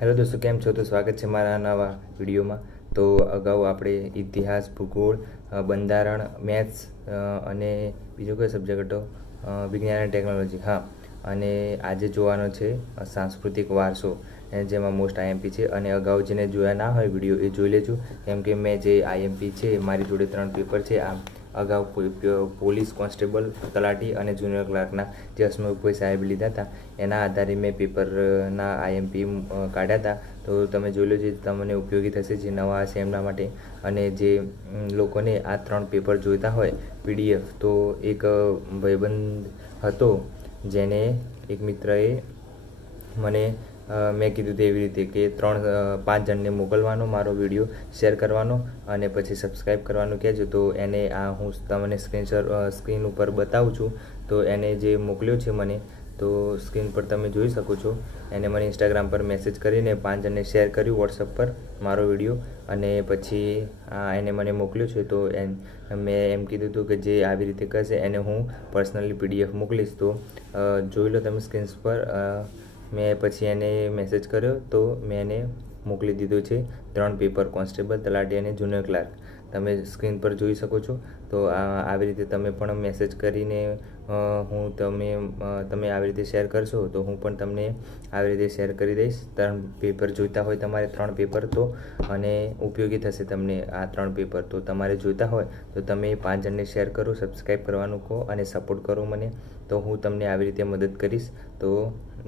Hello દોસ્તો, કેમ છો? તો સ્વાગત છે મારા નવા વિડીયોમાં. તો અગાઉ આપણે ઇતિહાસ, ભૂગોળ, બંધારણ, મેથ્સ અને બીજો કયો સબ્જેક્ટ હતો? વિજ્ઞાન અને ટેકનોલોજી. હા, અને આજે જોવાનો છે સાંસ્કૃતિક વારસો, જેમાં મોસ્ટ આઈએમપી છે. અને અગાઉ જેને જોયા ના હોય વિડીયો એ જોઈ લેજો, કેમ કે મેં જે આઈએમપી છે મારી જોડે 3 પેપર છે. આ અગાઉ પોલીસ કોન્સ્ટેબલ, તલાટી અને જુનિયર ક્લાર્કના જે હસમુખભાઈ સાહેબ લીધા હતા એના આધારે મેં પેપરના આઈએમપી કાઢ્યા હતા. તો તમે જોઈ લો, જે તમને ઉપયોગી થશે જે નવા હશે એમના માટે. અને જે લોકોને આ 3 પેપર જોઈતા હોય પીડીએફ, તો એક ભાઈબંધ હતો જેને એક મિત્રએ મને મેં કીધું તેવી રીતે કે 5 જણને મોકલવાનો, મારો વિડીયો શેર કરવાનો અને પછી સબસ્ક્રાઈબ કરવાનું કહેજો. તો એને આ હું તમને સ્ક્રીન ઉપર બતાવું છું. તો એને જે મોકલ્યો છે મને, તો સ્ક્રીન પર તમે જોઈ શકો છો. એને મને ઇન્સ્ટાગ્રામ પર મેસેજ કરીને 5 જણને શેર કર્યું વોટ્સઅપ પર મારો વિડીયો. અને પછી એને મને મોકલ્યો છે. તો મેં એમ કીધું હતું કે જે આવી રીતે કરશે એને હું પર્સનલી પીડીએફ મોકલીશ. તો જોઈ લો તમે સ્ક્રીન્સ પર. મેં પછી એને મેસેજ કર્યો તો મેં એને મોકલી દીધો છે 3 પેપર, કોન્સ્ટેબલ, તલાટી અને જુનિયર ક્લાર્ક. તમે સ્ક્રીન પર જોઈ શકો છો. તો આવી રીતે તમે પણ મેસેજ કરીને તમે આવી રીતે શેર કરશો તો હું પણ તમને આવી રીતે શેર કરી દઈશ. 3 પેપર જોઈતા હોય તમારે, 3 પેપર, તો અને ઉપયોગી થશે તમને આ 3 પેપર. તો તમારે જોઈતા હોય તો તમે 5 જણને શેર કરો, સબસ્ક્રાઈબ કરવાનું કહો અને સપોર્ટ કરો મને. તો હું તમને આવી રીતે મદદ કરીશ. તો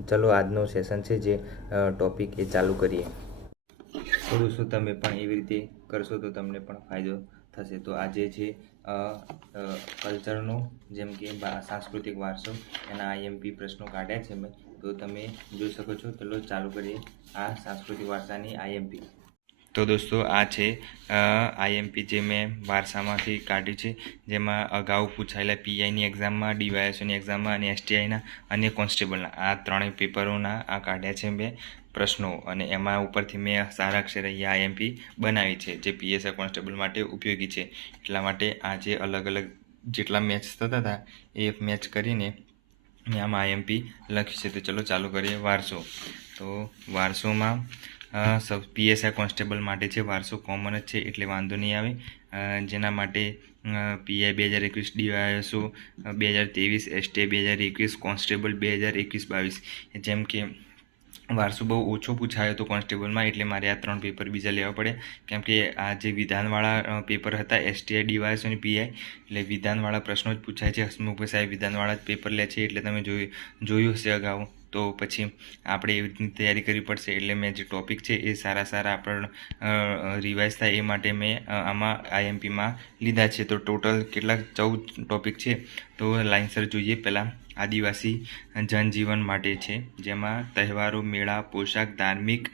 ચલો, આજનો સેશન છે જે ટોપિક એ ચાલુ કરીએ. તો દોસ્તો, તમે પણ એવી રીતે કરશો તો તમને પણ ફાયદો થશે. તો આજે છે કલ્ચરનો, જેમ કે સાંસ્કૃતિક વારસો, એના આઈએમપી પ્રશ્નો કાઢ્યા છે મેં. તો તમે જોઈ શકો છો. ચલો ચાલુ કરીએ આ સાંસ્કૃતિક વારસાની આઈએમપી. તો દોસ્તો, આ છે આઈએમપી જે મેં વારસામાંથી કાઢ્યું છે, જેમાં અગાઉ પૂછાયેલા પીઆઈની એક્ઝામમાં, ડીવાયએસઓની એક્ઝામમાં અને એસટીઆઈના અને કોન્સ્ટેબલના આ 3 પેપરોના આ કાઢ્યા છે મેં પ્રશ્નો. અને એમાં ઉપરથી મેં સારા અક્ષરે અહીંયા આઈએમપી બનાવી છે, જે પીએસઆઈ કોન્સ્ટેબલ માટે ઉપયોગી છે. એટલા માટે આ જે અલગ અલગ જેટલા મેચ થતા હતા એ મેચ કરીને મેં આમાં આઈએમપી લખ્યું છે. તો ચલો ચાલુ કરીએ. વારસો. તો વારસોમાં પીએસઆઈ કોન્સ્ટેબલ માટે છે વારસો કોમન જ છે, એટલે વાંધો નહીં આવે. જેના માટે પીઆઈ 2021, ડીવાયએસઓ 2023, એસટી 2021, કોન્સ્ટેબલ 2021-22. જેમ કે વારસો બહુ ઓછો પૂછાયો હતો કોન્સ્ટેબલમાં, એટલે મારે આ 3 પેપર બીજા લેવા પડે. કેમ કે આ જે વિધાનવાળા પેપર હતા એસટીઆઈ, ડીવાયએસ અને પીઆઈ, એટલે વિધાનવાળા પ્રશ્નો જ પૂછાય છે. હસમુખભાઈ સાહેબ વિધાનવાળા જ પેપર લે છે, એટલે તમે જોયું હશે અગાઉ. તો પછી આપણે એવી રીતની તૈયારી કરવી પડશે. એટલે મેં જે ટૉપિક છે એ સારા આપણને રિવાઇઝ થાય એ માટે મેં આમાં આઈએમપીમાં લીધા છે. તો ટોટલ કેટલા 14 ટૉપિક છે. તો લાઇનસર જોઈએ. પહેલાં આદિવાસી જનજીવન માટે છે, જેમાં તહેવારો, મેળા, પોશાક, ધાર્મિક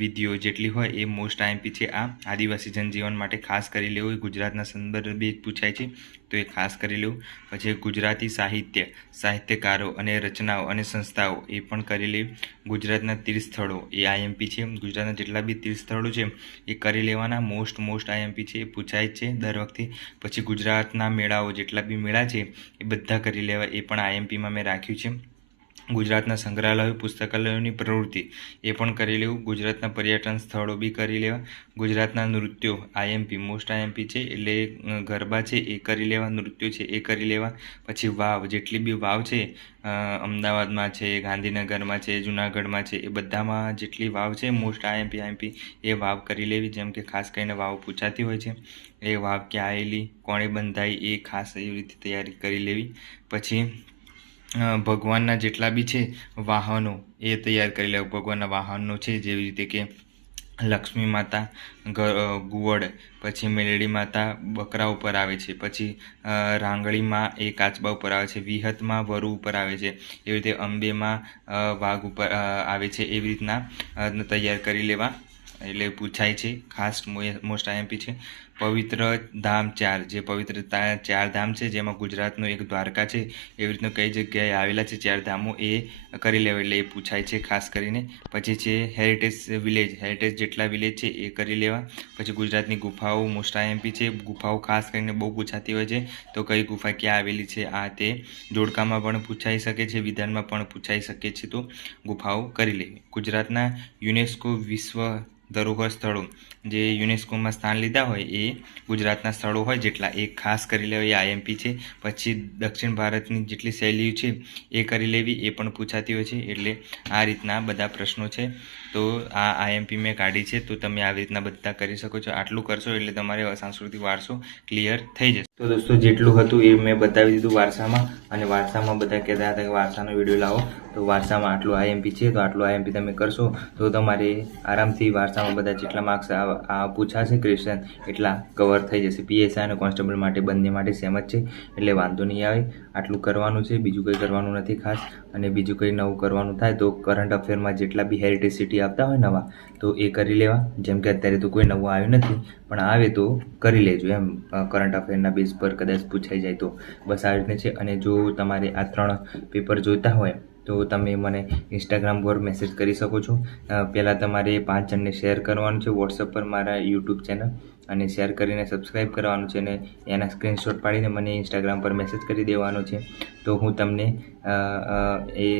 વિધિઓ જેટલી હોય એ મોસ્ટ આઈએમપી છે. આ આદિવાસી જનજીવન માટે ખાસ કરી લેવું. ગુજરાતના સંદર્ભે પૂછાય છે, તો એ ખાસ કરી લેવું. પછી ગુજરાતી સાહિત્યકારો અને રચનાઓ અને સંસ્થાઓ એ પણ કરી લેવી. ગુજરાતના તીર્થસ્થળો એ આઈએમપી છે. ગુજરાતના જેટલા બી તીર્થસ્થળો છે એ કરી લેવાના. મોસ્ટ આઈએમપી છે, એ પૂછાય જ છે દર વખતે. પછી ગુજરાતના મેળાઓ, જેટલા બી મેળા છે એ બધા કરી લેવા, એ પણ આઈએમપીમાં મેં રાખ્યું છે. ગુજરાતના સંગ્રહાલયો, પુસ્તકાલયોની પ્રવૃત્તિ એ પણ કરી લેવું. ગુજરાતના પર્યટન સ્થળો બી કરી લેવા. ગુજરાતના નૃત્યો આઈએમપી મોસ્ટ આઈએમપી છે, એટલે ગરબા છે એ કરી લેવા, નૃત્યો છે એ કરી લેવા. પછી વાવ, જેટલી બી વાવ છે અમદાવાદમાં છે, ગાંધીનગરમાં છે, જુનાગઢમાં છે, એ બધામાં જેટલી વાવ છે મોસ્ટ આઈએમપી એ વાવ કરી લેવી. જેમ કે ખાસ કરીને વાવ પૂછાતી હોય છે. એ વાવ ક્યાં આવેલી, કોણે બંધાઈ, એ ખાસ એવી રીતે તૈયારી કરી લેવી. પછી ભગવાનના જેટલા બી છે વાહનો એ તૈયાર કરી લેવા. ભગવાનના વાહનો છે, જેવી રીતે કે લક્ષ્મી માતા ગુવડ, પછી મેલડી માતા બકરા ઉપર આવે છે, પછી રાંગળીમાં એ કાચબા ઉપર આવે છે, વિહતમાં વરુ ઉપર આવે છે, એવી રીતે અંબેમાં વાઘ ઉપર આવે છે. એવી રીતના તૈયાર કરી લેવા. એટલે પૂછાય છે, ખાસ મોસ્ટ આઈએમપી છે. પવિત્ર ધામ 4, જે પવિત્ર 4 ધામ છે જેમાં ગુજરાતનું એક દ્વારકા છે, એવી રીતનું કઈ જગ્યાએ આવેલા છે 4 ધામો એ કરી લેવા, એટલે એ પૂછાય છે ખાસ કરીને. પછી છે હેરિટેજ વિલેજ, હેરિટેજ જેટલા વિલેજ છે એ કરી લેવા. પછી ગુજરાતની ગુફાઓ મોસ્ટ આઈએમપી છે, ગુફાઓ ખાસ કરીને બહુ પૂછાતી હોય છે, તો કઈ ગુફા ક્યાં આવેલી છે આ તે જોડકામાં પણ પૂછાઈ શકે છે, વિધાનમાં પણ પૂછાઈ શકે છે, તો ગુફાઓ કરી લેવી. ગુજરાતના યુનેસ્કો વિશ્વ ધરોહર સ્થળો, જે યુનેસ્કોમાં સ્થાન લીધા હોય એ ગુજરાતના સ્થળો હોય જેટલા એ ખાસ કરી લેવા, એ આઈએમપી છે. પછી દક્ષિણ ભારતની જેટલી શૈલીઓ છે એ કરી લેવી, એ પણ પૂછાતી હોય છે. એટલે આ રીતના બધા પ્રશ્નો છે, તો આ આઈએમપી મેં કાઢી છે, તો તમે આવી રીતના બધા કરી શકો છો. આટલું કરશો એટલે તમારે સાંસ્કૃતિક વારસો ક્લિયર થઈ જશે. તો દોસ્તો જેટલું હતું એ મેં બતાવી દીધું વારસામાં, અને વારસામાં બધા કહેતા હતા કે વારસાનો વિડીયો લાવો, તો વારસામાં આટલું આઈએમપી છે, તો આટલું આઈએમપી તમે કરશો તો તમારે આરામથી વારસામાં બધા જેટલા માર્ક્સ આ પૂછાશે ક્વેશ્ચન એટલા કવર થઈ જશે. પીએસઆઈ અને કોન્સ્ટેબલ માટે બંને માટે સેમ જ છે, એટલે વાંધો નહીં આવે. આટલું કરવાનું છે, બીજું કંઈ કરવાનું નથી ખાસ. અને બીજું કંઈ નવું કરવાનું થાય તો કરંટ અફેરમાં જેટલા બી હેરિટેજ સિટી આવતા હોય નવા, તો એ કરી લેવા. જેમ કે અત્યારે તો કોઈ નવું આવ્યું નથી, પણ આવે તો કરી લેજો એમ, કરંટ અફેરના બેઝ પર કદાચ પૂછાઈ જાય તો. બસ આ રીતની છે. અને જો તમારે આ 3 પેપર જોઈતા હોય તો તમે મને ઇન્સ્ટાગ્રામ પર મેસેજ કરી શકો છો. પહેલાં તમારે 5 જણને શેર કરવાનું છે વોટ્સઅપ પર મારા યુટ્યુબ ચેનલ, અને શેર કરીને સબસ્ક્રાઈબ કરવાનું છે, અને એના સ્ક્રીનશોટ પાડીને મને ઇન્સ્ટાગ્રામ પર મેસેજ કરી દેવાનો છે. તો હું તમને એ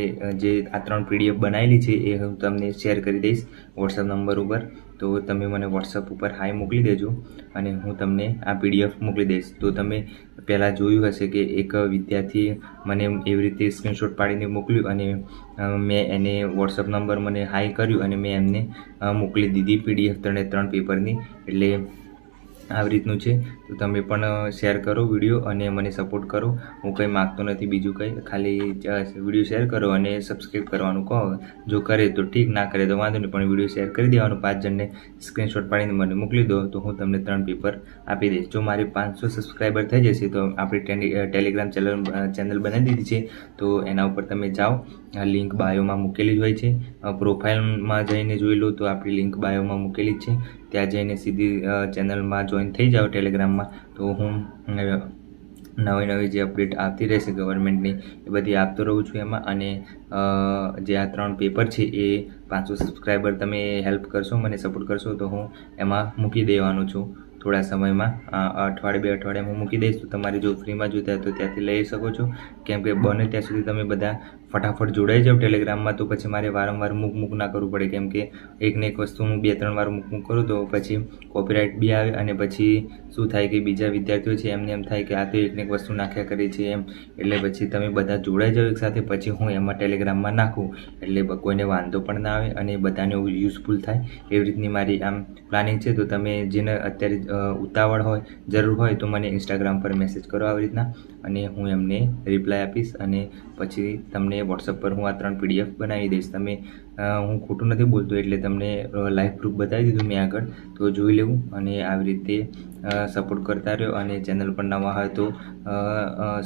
જે આ 3 PDF બનાવેલી છે એ હું તમને શેર કરી દઈશ વોટ્સઅપ નંબર ઉપર. તો તમે મને વોટ્સઅપ ઉપર હાય મોકલી દેજો, અને હું તમને આ PDF મોકલી દઈશ. તો તમે પહેલાં જોયું હશે કે એક વિદ્યાર્થી મને એવી રીતે સ્ક્રીનશોટ પાડીને મોકલ્યું, અને મેં એને વોટ્સઅપ નંબર મને હાય કર્યું, અને મેં એમને મોકલી દીધી PDF 3 પેપરની. એટલે આવી રીતનું છે. તો તમે પણ શેર કરો વિડીયો અને મને સપોર્ટ કરો. હું કંઈ માગતો નથી બીજું કંઈ, ખાલી વિડીયો શેર કરો અને સબસ્ક્રાઈબ કરવાનું કહો. જો કરે તો ઠીક, ના કરે તો વાંધો નહીં, પણ વિડીયો શેર કરી દેવાનું. 5 જણને સ્ક્રીનશોટ પાડીને મને મોકલી દો, તો હું તમને 3 પેપર આપી દઈશ. જો મારી 500 સબસ્ક્રાઈબર થઈ જશે તો આપણી ટેલિગ્રામ ચેનલ બનાવી દીધી છે, તો એના ઉપર તમે જાઓ, લિંક બાયોમાં મૂકેલી જ હોય છે. પ્રોફાઇલમાં જઈને જોઈ લો તો આપણી લિંક બાયોમાં મૂકેલી જ છે. ત્યાં જઈને સીધી ચેનલમાં જોઈન થઈ જાઓ ટેલિગ્રામમાં. તો હું નવી જે અપડેટ આવતી રહેશે ગવર્મેન્ટની એ બધી આપતો રહું છું એમાં. અને જે આ 3 પેપર છે એ 500 સબસ્ક્રાઈબર તમે હેલ્પ કરશો, મને સપોર્ટ કરશો, તો હું એમાં મૂકી દેવાનો છું થોડા સમયમાં. અઠવાડિયે 2 અઠવાડિયામાં હું મૂકી દઈશ. તો તમારે જો ફ્રીમાં જોઈતા હોય તો ત્યાંથી લઈ શકો છો. કેમ કે બને ત્યાં સુધી તમે બધા ફટાફટ જોડાઈ જાઓ ટેલિગ્રામમાં, તો પછી મારે વારંવાર મૂક ના કરવું પડે. કેમ કે એકને એક વસ્તુ હું 2-3 વાર મૂક કરું તો પછી કોપીરાઇટ બી આવે, અને પછી શું થાય કે બીજા વિદ્યાર્થીઓ છે એમને એમ થાય કે આ તો એકને એક વસ્તુ નાખ્યા કરી છે એમ. એટલે પછી તમે બધા જોડાઈ જાઓ એકસાથે, પછી હું એમાં ટેલિગ્રામમાં નાખું, એટલે કોઈને વાંધો પણ ના આવે અને બધાને યુઝફુલ થાય. એવી રીતની મારી આમ પ્લાનિંગ છે. તો તમે જેને અત્યારે ઉતાવળ હોય, જરૂર હોય, તો મને ઇન્સ્ટાગ્રામ પર મેસેજ કરો આવી રીતના, અને હું એમને રિપ્લાય આપીશ. અને પછી તમને વોટ્સઅપ પર હું આ 3 PDF બનાવી દઈશ. તમે હું ખોટું નથી બોલતો, એટલે તમને લાઈવ પ્રૂફ બતાવી દીધું મેં આગળ, તો જોઈ લેવું. અને આવી રીતે સપોર્ટ કરતા રહ્યો. અને ચેનલ પર નવા હોય તો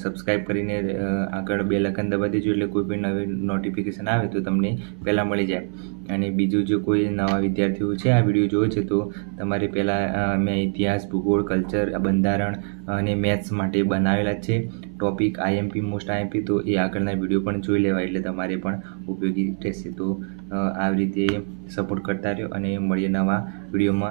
સબસ્ક્રાઈબ કરીને આગળ બેલ આઇકન દબાવી દેજો, એટલે કોઈ પણ નવી નોટિફિકેશન આવે તો તમને પહેલાં મળી જાય. અને બીજું જો કોઈ નવા વિદ્યાર્થીઓ છે આ વિડીયો જોવે છે, તો તમારે પહેલાં મેં ઇતિહાસ, ભૂગોળ, કલ્ચર, બંધારણ અને મેથ્સ માટે બનાવેલા છે ટોપિક, આઈએમપી, મોસ્ટ આઈએમપી. તો એ આગળના વિડીયો પણ જોઈ લેવાય, એટલે તમારે પણ ઉપયોગી રહેશે. તો આવી રીતે સપોર્ટ કરતા રહ્યો, અને મળીએ નવા વિડીયોમાં.